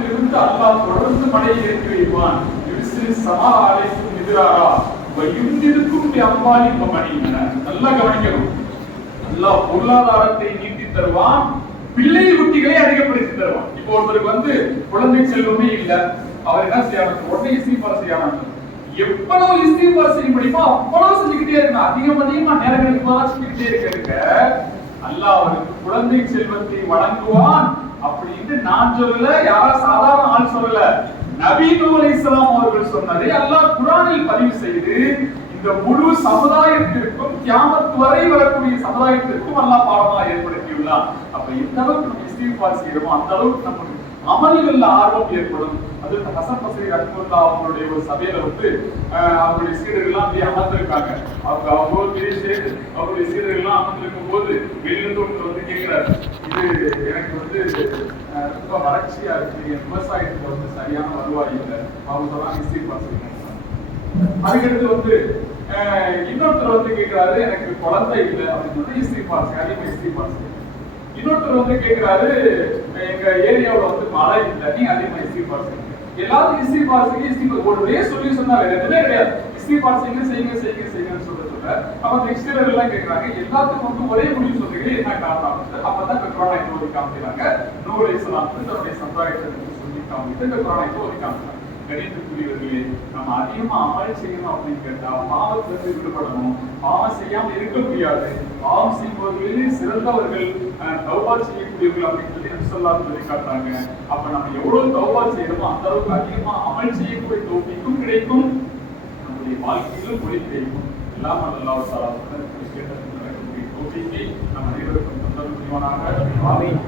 வானத்திலிருந்து அல்லாஹ் தொடர்ந்து மழையை இறக்கி வைப்பான். சமா அலைக்கும் எதிராரா வயுந்திருக்கும் அம்பாலி மணி. நல்லா கவனிக்கணும். அல்லாஹ் பொருளாதாரத்தை நீட்டி தருவான், பிள்ளை குட்டிகளை அதிகப்படுத்தி தருவான். இப்போ ஒருத்தருக்கு வந்து குழந்தை செல்வமே இல்ல, அவர் என்ன செய்யணும்? உடனே இஸ்திக்பார் செய்யணும். எவ்வளவு இஸ்திக்பார் செய்ய முடியுமோ அவ்வளவு செஞ்சுக்கிட்டே இருக்கணும். அதிகமா நேரங்களுக்கு செஞ்சுக்கிட்டே இருக்க அல்லாஹ் அவருக்கு குழந்தை செல்வத்தை வழங்குவான் அப்படின்னு நான் சொல்லல, யாரும் சாதாரண ஆள் சொல்லல. நபி நூஹ் அலைஹிஸ்ஸலாம் அவர்கள் சொன்னதை அல்லாஹ் குர்ஆனில் பதிவு செய்து இந்த முழு சமுதாயத்திற்கும் கியாமத் வரை வரக்கூடிய சமுதாயத்திற்கும் அல்லாஹ் பாடமாக ஏற்படுத்தியுள்ளார். அப்ப எந்த அளவுக்கு நம்ம இஸ்திக்பார் செய்யறோமோ அந்த அளவுக்கு நமக்கு அமல்கள்ல ஆர்வம் ஏற்படும். அது ஹசன் பஸ்ரி ரஹ்மத்துல்லாஹ் அவங்களுடைய ஒரு சபையில வந்து அவருடைய சீடர்கள்லாம் அப்படியே அமர்ந்திருக்காங்க. அவங்க பெரிய சேது அவருடைய சீடர்கள்லாம் அமர்ந்திருக்கும் போது வெளியிலிருந்து ஒருத்தர் வந்து கேட்கிறாரு, இது எனக்கு வந்து ரொம்ப வறட்சியா இருக்கு, என் விவசாயத்துல வந்து சரியான வருவாய் இல்லை, அவங்க சொன்னாங்க இஸ்திக்பார் செய்யணும். அதுக்கடுத்து வந்து இன்னொருத்தர் வந்து கேட்கிறாரு, எனக்கு குழந்தை இல்லை அப்படின்னு இஸ்திக்பார் செய்ய, அதிகமா இஸ்திக்பார் செய்ய. இன்னொருத்தர் வந்து கேட்கிறாரு, எங்க ஏரியாவில் வந்து மழை இல்லை, நீங்க அதிகமா இஸ்திக்பார் செய்யுங்க. எல்லாரும் இஸ்திக்பார் செய்ய ஒரே சொல்லி சொன்னாங்க, எதுவுமே கிடையாது. இஸ்திக்பார் செய்யுங்கன்னு சொல்ல அப்ப நெக்ஸ்ட் இயர் எல்லாம் கேட்கறாங்க, எல்லாத்துக்கும் வந்து ஒரே முடிவு சொல்றீங்க, என்ன காரணம்? அப்பதான் கொரோனா ஓதி காமிக்கிறாங்க. நூஹ் அலைஹிஸ்ஸலாம் தன்னுடைய சமுதாயத்தை சொல்லி காமிட்டு கொரோனா ஓதி காமிக்கிறாங்க. கணிதத்துக்குரியவர்களே, நம்ம அதிகமா அமல் செய்யணும் அப்படின்னு கேட்டா பாவத்திலிருந்து விடுபடணும். பாவம் செய்யாம இருக்க முடியாது. பாவம் செய்பவர்களே சிறந்தவர்கள் தௌபா செய்யக்கூடியவர்கள் அப்படின்னு சொல்லி நபி ஸல்லல்லாஹு அலைஹி வஸல்லம் காட்டுறாங்க. அப்ப நம்ம எவ்வளவு தௌபா செய்யறோமோ அந்த அளவுக்கு அதிகமா அமல் செய்யக்கூடிய தௌஃபீக்கும் கிடைக்கும், நம்முடைய வாழ்க்கையிலும் ஒளி கிடைக்கும். எல்லாம் அல்லாஹ் தஆலா கேட்டது நடக்கக்கூடிய தௌஃபீக்கை நம் அனைவருக்கும் தந்தல் புரிவானாக. ஆமீன்.